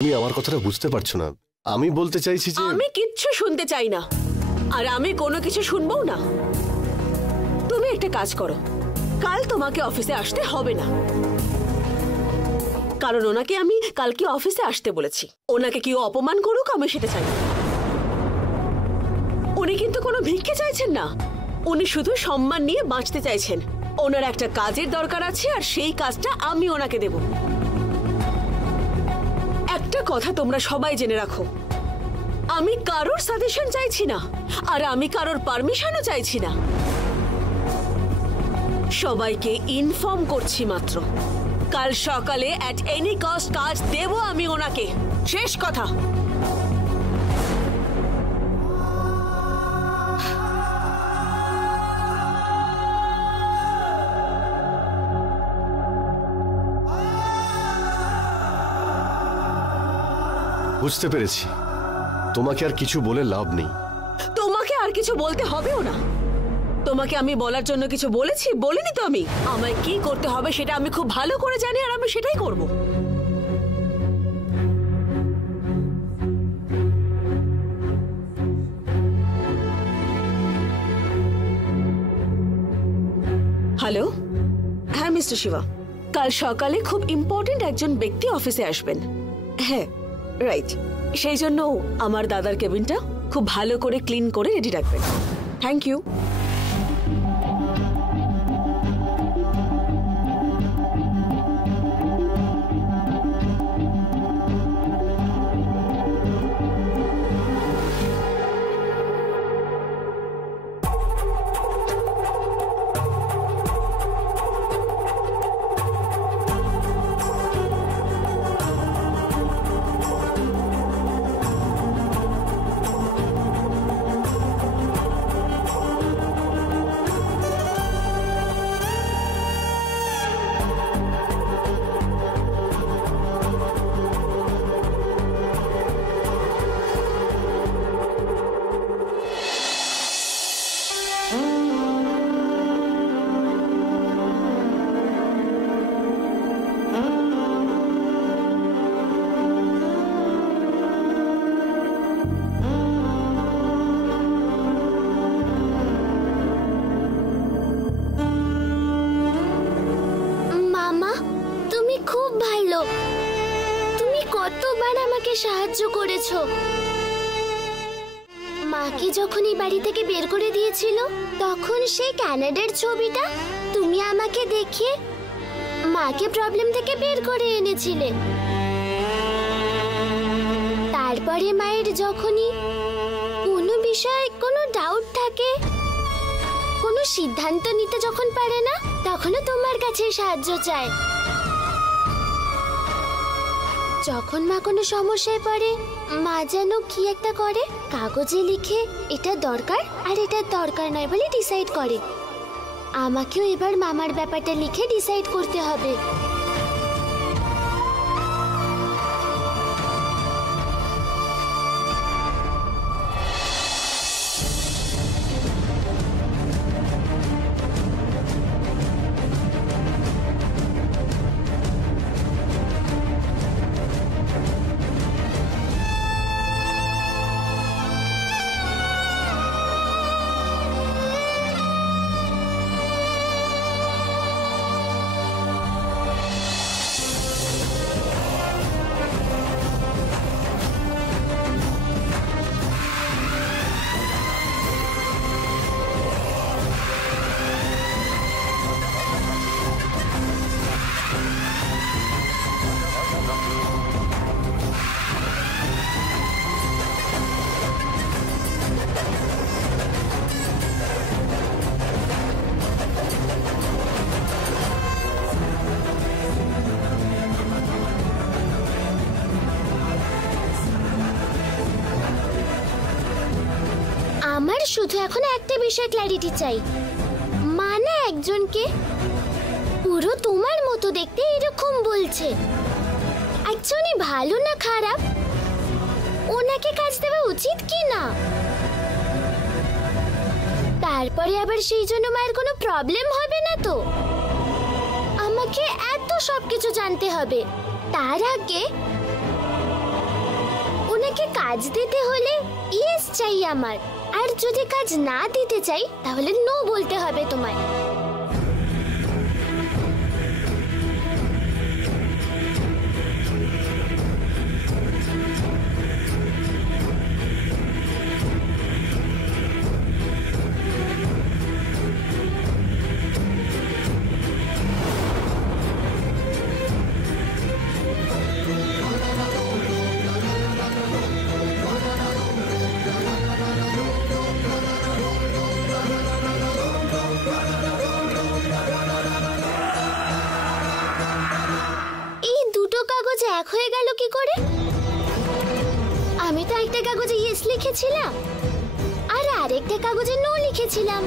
তুমি আমার কথাটা বুঝতে পারছো না। আমি বলতে চাইছি যে আমি কিচ্ছু শুনতে চাই না, আর আমি কোনো কিছু শুনবো না। তুমি একটা কাজ করো, কাল তোমাকে অফিসে আসতে হবে না, কারণ ওনাকে আমি কালকে অফিসে আসতে বলেছি। ওনাকে কেউ অপমান করুক, আমি সেটা চাই না। উনি কিন্তু কোনো ভিক্ষে চাইছেন না, উনি শুধু সম্মান নিয়ে বাঁচতে চাইছেন। ওনার একটা কাজের দরকার আছে, আর সেই কাজটা আমি ওনাকে দেব। একটা কথা তোমরা সবাই জেনে রাখো, আমি কারোর সাজেশন চাইছি না, আর আমি কারোর পারমিশনও চাইছি না। সবাইকে ইনফর্ম করছি মাত্র। কাল সকালে অ্যাট এনি কস্ট কাজ দেব আমি ওনাকে, শেষ কথা। বুঝতে পেরেছি, তোমাকে আর কিছু বলে লাভ নেই। তোমাকে আর কিছু বলতে হবেও না। তোমাকে আমি বলার জন্য কিছু বলেছি? বলিনি তো। আমি আমায় কি করতে হবে সেটা আমি খুব ভালো করে জানি, আর আমি সেটাই করব। হ্যালো, হ্যাঁ মিস্টার শিবা, কাল সকালে খুব ইম্পর্টেন্ট একজন ব্যক্তি অফিসে আসবেন। হ্যাঁ রাইট, সেই জন্য আমার দাদার কেবিনটা খুব ভালো করে ক্লিন করে রেডি রাখবেন। Thank you. সাহায্য করেছো। মাকে যখন এই বাড়ি থেকে বের করে দিয়েছিল, তখন সেই কানাডার ছবিটা তুমি আমাকে দেখিয়ে মাকে প্রবলেম থেকে বের করে এনেছিলে। তারপরে মায়ের যখনই কোনো বিষয়ে কোনো ডাউট থাকে, কোনো সিদ্ধান্ত নিতে যখন পারে না, তখনও তোমার কাছে সাহায্য চায়। যখন মা কোনো সমস্যায় পড়ে, মা যেন কি একটা করে, কাগজে লিখে এটা দরকার আর এটা দরকার নয় বলে ডিসাইড করে। আমাকেও এবার মামার ব্যাপারটা লিখে ডিসাইড করতে হবে। আমার শুধু এখন একটা বিষয় ক্ল্যারিটি চাই। মানে একজনকে পুরো তোমার মতো দেখতে এরকম বলছে, একজনই ভালো না খারাপ, ওনাকে কাজ দেওয়া উচিত কি না? তারপরে আবার সেই জন্য মায়ের কোনো প্রবলেম হবে না তো? আমাকে এত সবকিছু জানতে হবে, তার আগে কাজ দিতে হলে ইয়েস চাই আমার, আর যদি কাজ না দিতে চাই তাহলে নো বলতে হবে তোমায়। এক হয়ে গেল কি করে? আমি তো একটা কাগজে ইয়েস লিখেছিলাম আর আরেকটা কাগজে নো লিখেছিলাম,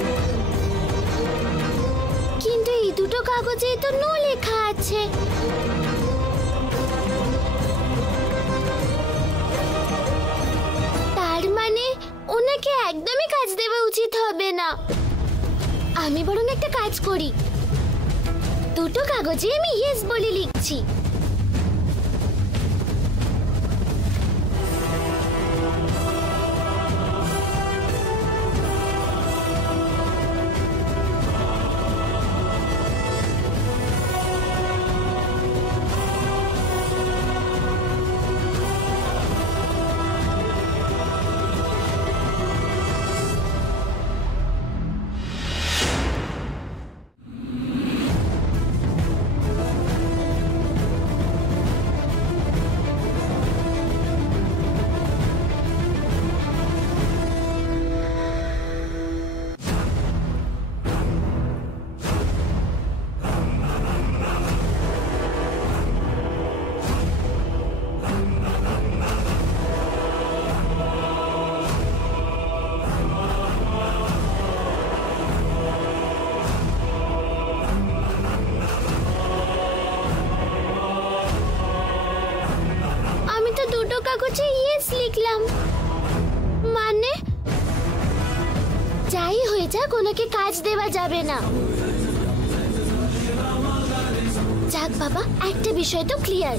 কিন্তু এই দুটো কাগজে তো নো লেখা আছে। তার মানে ওনাকে একদমই কাজ দেওয়া উচিত হবে না। আমি বরং একটা কাজ করি, দুটো কাগজে আমি ইয়েস বলে লিখছি। কাগজে ইয়েস লিখলাম, মানে যাই হয়ে যাক ওনাকে কাজ দেওয়া যাবে না। যাক বাবা, একটা বিষয় তো ক্লিয়ার।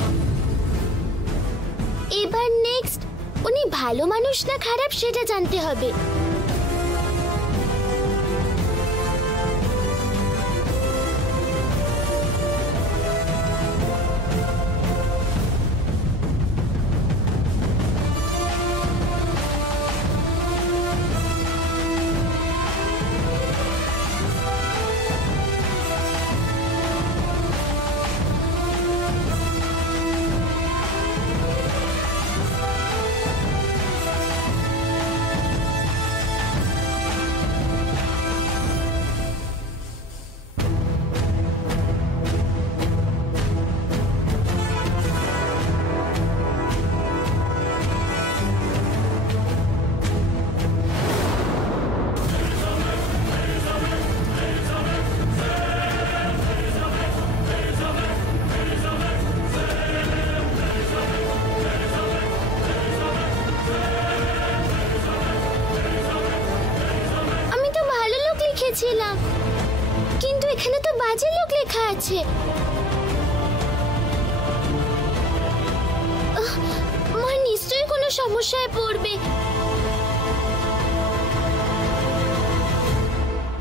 এবার নেক্সট উনি ভালো মানুষ না খারাপ সেটা জানতে হবে। কিন্তু এখানে তো বাজে লোক লেখা আছে। মা নিশ্চয়ই কোনো সমস্যায় পড়বে।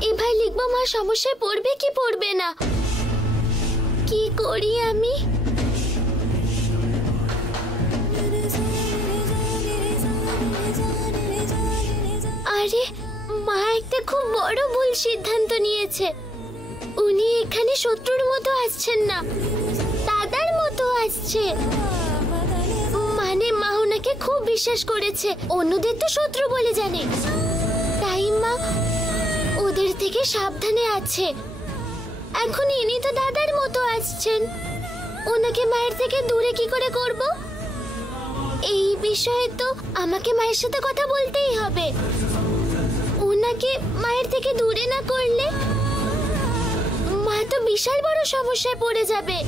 এবার লিখবো মা সমস্যায় পড়বে কি পড়বে না, কি করি আমি? আরে মা একটা খুব বড় ভুল সিদ্ধান্ত নিয়েছে। উনি এখানে শত্রুর মতো আসছেন না, দাদার মতো আসছে। মানে মা ওনাকে খুব বিশ্বাস করেছে, অন্যদের তো শত্রু বলে জানে, তাই মা ওদের থেকে সাবধানে আছে। এখন ইনি তো দাদার মতো আসছেন, ওনাকে মায়ের থেকে দূরে কি করে করব? এই বিষয়ে তো আমাকে মায়ের সাথে কথা বলতেই হবে। ওনাকে মায়ের থেকে দূরে না করলে মা তো বিশাল বড় সমস্যায় পড়ে যাবে।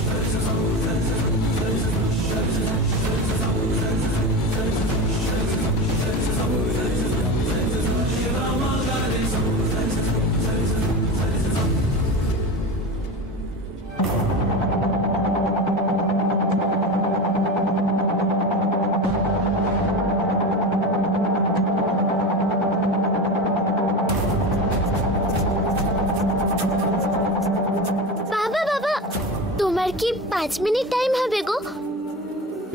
কি 5 মিনিট টাইম হবে গো?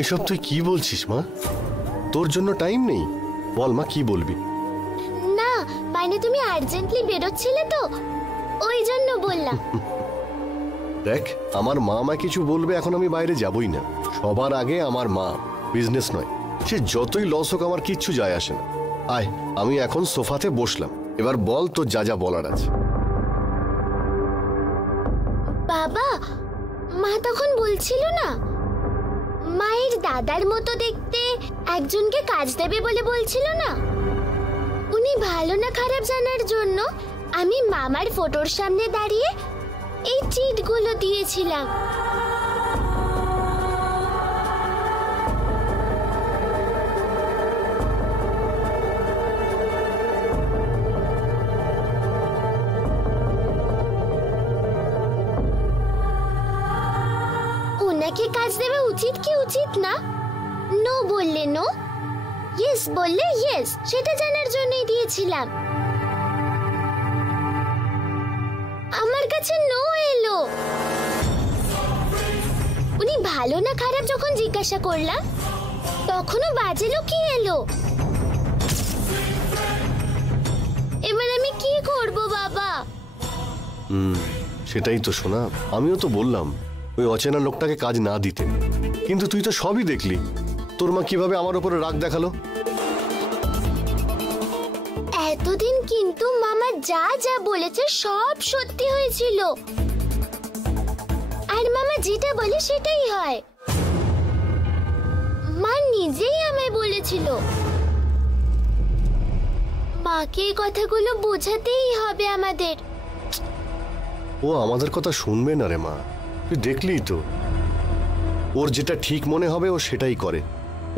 এসব তুই কি বলছিস মা? তোর জন্য টাইম নেই? বল মা, কি বলবি? না মানে তুমি আর্জেন্টলি বেরোচ্ছিলে তো, ওই জন্য বললাম। দেখ, আমার মা আমায় কিছু বলবে, এখন আমি বাইরে যাবই না। সবার আগে আমার মা, বিজনেস নয়। সে যতই লস হোক আমার কিচ্ছু যায় আসে না। আয়, আমি এখন সোফাতে বসলাম, এবার বল তোর যা যা বলার আছে। বাবা, মা তখন বলছিল না মায়ের দাদার মতো দেখতে একজনকে কাজ দেবে বলে বলছিল না? উনি ভালো না খারাপ জানার জন্য আমি মামার ফটোর সামনে দাঁড়িয়ে এই চিটগুলো দিয়েছিলাম। ওনাকে কাজ দেওয়া উচিত কি উচিত না? নো বললে নো, ইয়েস বললে ইয়েস, সেটা জানার জন্যই দিয়েছিলাম। আমার কাছে নো এলো। উনি ভালো না খারাপ যখন জিজ্ঞাসা করলাম তখনও বাজে কি এলো। এবার আমি কি করব বাবা? সেটাই তো শোনা, আমিও তো বললাম ওই অচেনা লোকটাকে কাজ না দিতে, কিন্তু তুই তো সবই দেখলি। তোর মা কিভাবে আমার উপরে রাগ দেখালো। এতদিন কিন্তু মামা যা যা বলেছে সব সত্যি হয়েছিল, আর মামা যেটা বলে সেটাই হয়। মা নিজেই আমায় বলেছিল। মাকে এই কথাগুলো বোঝাতেই হবে আমাদের। ও আমাদের কথা শুনবে না রে মা, তুই দেখলি তো। ওর যেটা ঠিক মনে হবে ও সেটাই করে।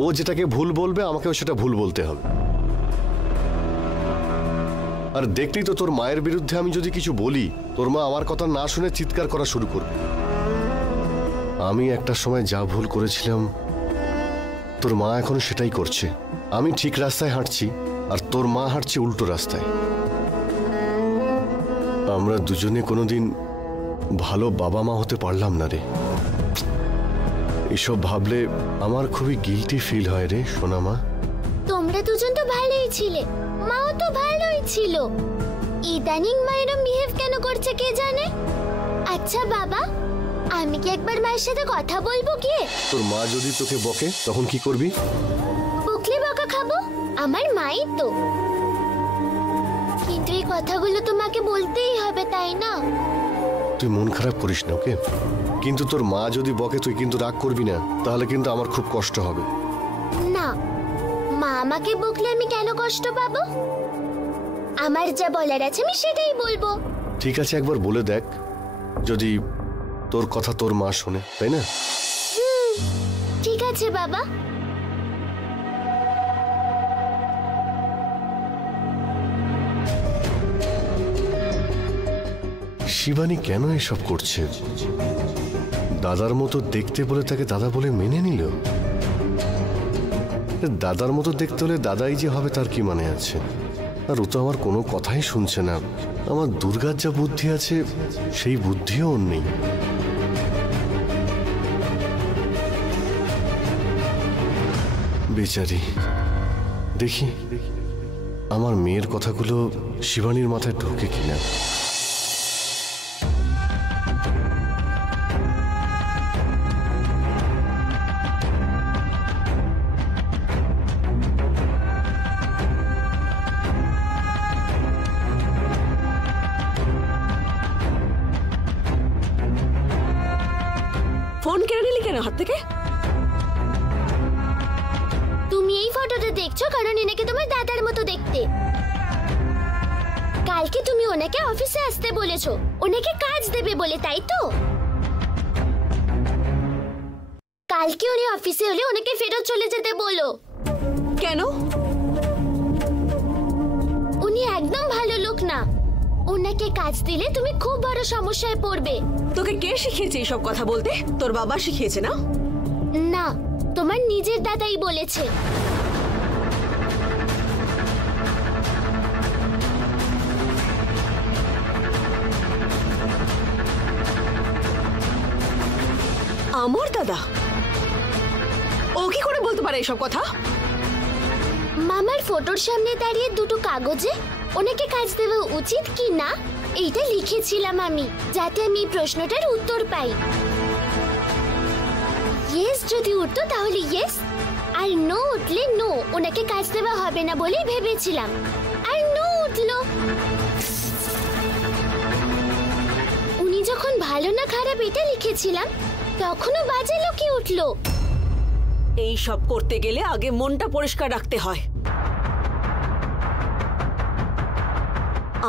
ও যেটাকে ভুল বলবে আমাকেও সেটা ভুল বলতে হবে। আর দেখলি তো, তোর মায়ের বিরুদ্ধে আমি যদি কিছু বলি, তোর মা আমার কথা না শুনে চিৎকার করা শুরু করবে। আমি একটা সময় যা ভুল করেছিলাম, তোর মা এখন সেটাই করছে। আমি ঠিক রাস্তায় হাঁটছি আর তোর মা হাঁটছে উল্টো রাস্তায়। আমরা দুজনে কোনোদিন ভালো বাবা মা হতে পারলাম না রে। এসব ভাবলে আমার খুবই গিল্টি ফিল হয় রে সোনা মা। তোমরা দুজন তো ভালোই ছিলে, মাও তো ভালোই ছিল। ইদানিং মায়েরও বিহেভ কেন করছে কে জানে। আচ্ছা বাবা, আমি কি একবার মায়ের সাথে কথা বলবো কি? তোর মা যদি তোকে বকে তখন কি করবি? বকলে বকা খাবো, আমার মাই তো। কিন্তু এই কথাগুলো তোমাকে বলতেই হবে, তাই না? তুই মন খারাপ করিস না, ওকে? কিন্তু তোর মা যদি বকে তুই কিন্তু রাগ করবি না, তাহলে কিন্তু আমার খুব কষ্ট হবে। না, মা আমাকে বকলে আমি কেন কষ্ট পাবো? আমার যা বলার আছে আমি সেটাই বলবো। ঠিক আছে, একবার বলে দেখ, যদি তোর কথা তোর মা শোনে, তাই না? ঠিক আছে বাবা। শিবানী কেন এসব করছে? দাদার মতো দেখতে বলে তাকে দাদা বলে মেনে নিল। দাদার মতো দেখতে হলে দাদাই যে হবে তার কি মানে আছে? আর ও তো আমার কোনো কথাই শুনছে না। আমার দুর্গার যা বুদ্ধি আছে সেই বুদ্ধিও ওর নেই। বেচারি। দেখি আমার মেয়ের কথাগুলো শিবানীর মাথায় ঢোকে কিনা। ফোন কেড়ে নিলি কেন হাত থেকে? তুমি এই ফটোটা দেখছো কারণ এনাকে তোমার দাদার মতো দেখতে। কালকে তুমি ওনাকে অফিসে আসতে বলেছো, ওনাকে কাজ দেবে বলে, তাই তো? কালকে উনি অফিসে হলে ওনাকে ফেরত চলে যেতে বলো। কেন? উনি একদম ভালো লোক না। ওনাকে কাজ দিলে তুমি খুব বড় সমস্যায় পড়বে। তোকে কে শিখিয়েছে এইসব কথা বলতে? তোর বাবা শিখিয়েছে না? না, তোমার নিজের দাদাই বলেছে। আমার দাদা? ও কি করে বলতে পারে এসব কথা? মামার ফটোর সামনে দাঁড়িয়ে দুটো কাগজে ওনাকে কাজ দেওয়া উচিত কি না এইটা লিখেছিলাম আমি, যাতে আমি এই প্রশ্নটার উত্তর পাই। ইয়েস যদি উঠতো তাহলে ইয়েস, আর নো উঠলে নো, ওনাকে কাজ দেওয়া হবে না বলেই ভেবেছিলাম। আর নো উঠলো। উনি যখন ভালো না খারাপ এটা লিখেছিলাম তখনও বাজে লোকই উঠলো। এই সব করতে গেলে আগে মনটা পরিষ্কার রাখতে হয়।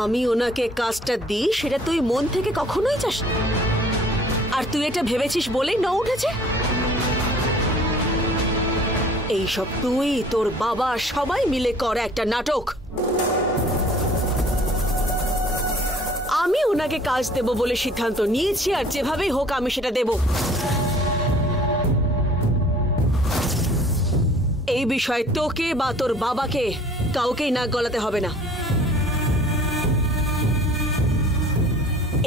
আমি ওনাকে কাজটা দিই সেটা তুই মন থেকে কখনোই চাস না, আর তুই এটা ভেবেছিস বলেই ন উঠেছে। এইসব তুই, তোর বাবা সবাই মিলে করে একটা নাটক। আমি ওনাকে কাজ দেব বলে সিদ্ধান্ত নিয়েছি, আর যেভাবেই হোক আমি সেটা দেব। এই বিষয়ে তোকে বা তোর বাবাকে কাউকেই নাক গলাতে হবে না।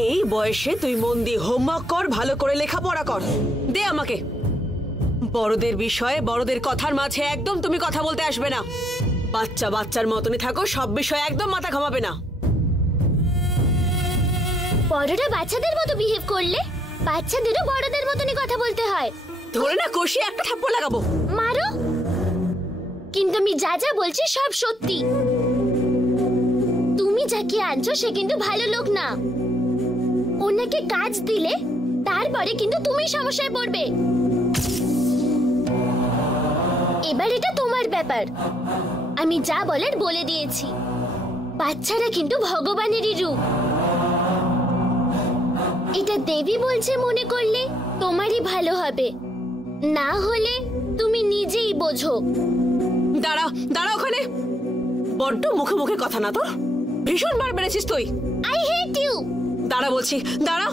এই বয়সে তুই মন দিয়ে হোমওয়ার্ক কর, ভালো করে লেখাপড়া কর। দে আমাকে। বড়দের বিষয়ে, বড়দের কথার মাঝে একদম তুমি কথা বলতে আসবে না। বাচ্চা বাচ্চার মতনই থাকো, সব বিষয়ে একদম মাথা ঘামাবে না। বড়রা বাচ্চাদের মতো বিহেভ করলে বাচ্চাদেরও বড়দের মতনই কথা বলতে হয়। ধরে না কষিয়ে একটা থাপ্পড় লাগাবো। মারো, কিন্তু আমি যা যা বলছি সব সত্যি। তুমি যাকে আনছো সে কিন্তু ভালো লোক না। ওনাকে কাজ দিলে তারপরে কিন্তু তুমি সমস্যায় পড়বে। এবার এটা তোমার ব্যাপার। আমি যা বলার বলে দিয়েছি। বাচ্চারা কিন্তু ভগবানেরই রূপ। এটা দেবী বলছে মনে করলে তোমারই ভালো হবে, না হলে তুমি নিজেই বোঝো। দাঁড়া দাঁড়া ওখানে। বড্ড মুখে মুখে কথা না তোর, ভীষণ বার বেড়েছিস তুই। I hate you. দাঁড়া বলছি, দাঁড়া।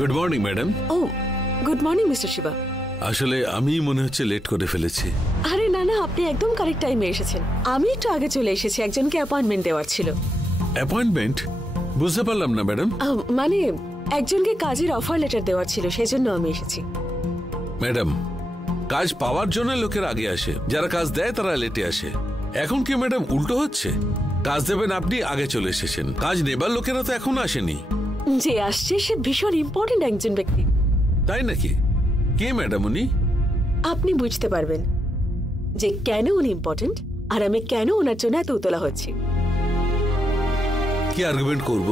Good morning madam. ও গুড মর্নিং মিস্টার শিবা। আসলে আমি মনে হচ্ছে লেট করে ফেলেছি। আরে না না, আপনি একদম কারেক্ট টাইমে এসেছেন। আমি একটু আগে চলে এসেছি, একজনকে অ্যাপয়েন্টমেন্ট দেওয়ার ছিল। অ্যাপয়েন্টমেন্ট? বুঝতে পারলাম না ম্যাডাম। মানে একজনকে কাজের অফার লেটার দেওয়ার ছিল, সেজন্য আমি এসেছি। ম্যাডাম, কাজ পাওয়ার জন্য লোকের আগে আসে, যারা কাজ দেয় তারা লেটে আসে। এখন কি ম্যাডাম উল্টো হচ্ছে? কাজ দেবেন আপনি, আগে চলে এসেছেন। কাজ নেবার লোকেরা তো এখনো আসেনি। যে আসছে সে ভীষণ ইম্পর্টেন্ট একজন ব্যক্তি। তাই নাকি? কে ম্যাডাম উনি? আপনি বুঝতে পারবেন যে কেন উনি ইম্পর্টেন্ট, আর আমি কেন ওনার জন্য এত উতলা হচ্ছি। কি আর্গুমেন্ট করব?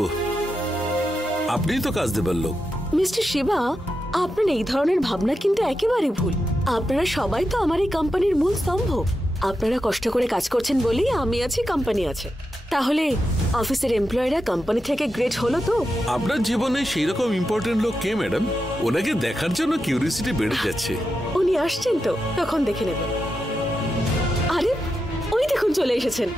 আপনিই তো কাজ দেবার লোক। মিস্টার শিবা, আপনার এই ধরনের ভাবনা কিন্তু একেবারে ভুল। আপনারা সবাই তো আমার এই কোম্পানির মূল স্তম্ভ। আপনারা কষ্ট করে কাজ করছেন বলেই আমি আছি, কোম্পানি আছে। তাহলে অফিসের এমপ্লয়িরা কোম্পানি থেকে গ্রেট হলো তো? আপনার জীবনে সেই রকম ইম্পর্টেন্ট লোক কে ম্যাডাম? ওনাকে দেখার জন্য কিউরিওসিটি বেড়ে যাচ্ছে। উনি আসছেন তো, তখন দেখে নেবেন। আরে ওই দেখুন চলে এসেছেন।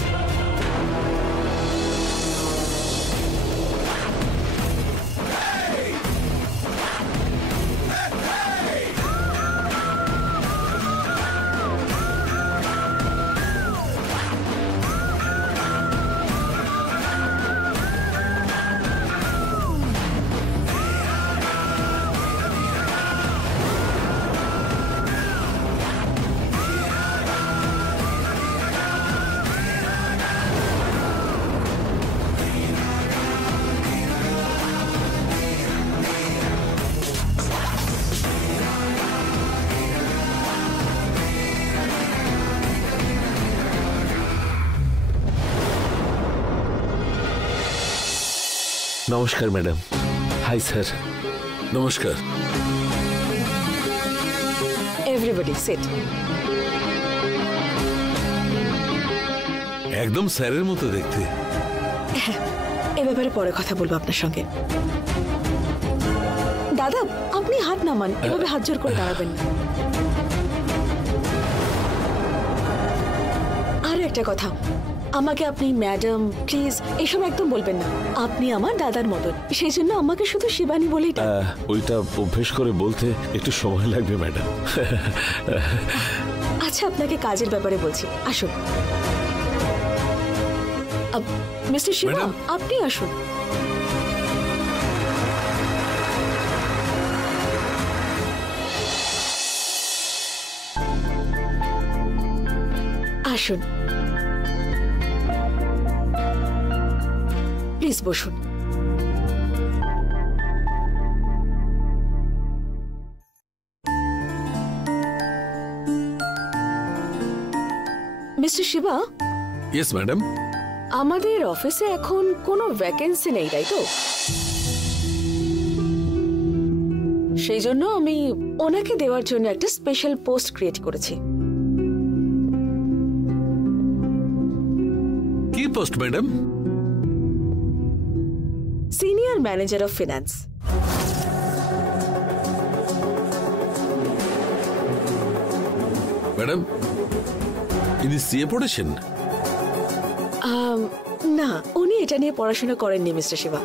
নমস্কার ম্যাডাম। Hi sir. নমস্কার। Everybody sit. একদম স্যারের মতো দেখতে। এ ব্যাপারে পরে কথা বলবো আপনার সঙ্গে। দাদা আপনি হাত নামান, এভাবে হাত জোর করে দাঁড়াবেন না। আর একটা কথা, আমাকে আপনি ম্যাডাম প্লিজ এসব একদম বলবেন না। আপনি আমার দাদার মতন, সেই জন্য আমাকে শুধু শিবানী বলেই ওইটা অভ্যেস করে বলতে একটু সময় লাগবে ম্যাডাম। আচ্ছা আপনাকে কাজের ব্যাপারে বলছি, আসুন। মিস্টার শিবা আপনি আসুন। আসুন প্লিজ বসুন। মিস্টার শিবা। Yes madam. আমাদের অফিসে এখন কোনো ভ্যাকেন্সি নেই, তাই তো? সেই জন্য আমি ওনাকে দেওয়ার জন্য একটা স্পেশাল পোস্ট ক্রিয়েট করেছি। কি post madam? Senior manager of finance. Madam ইনি সিএ পড়েছেন? না, উনি এটা নিয়ে পড়াশোনা করেননি মিস্টার শিবা।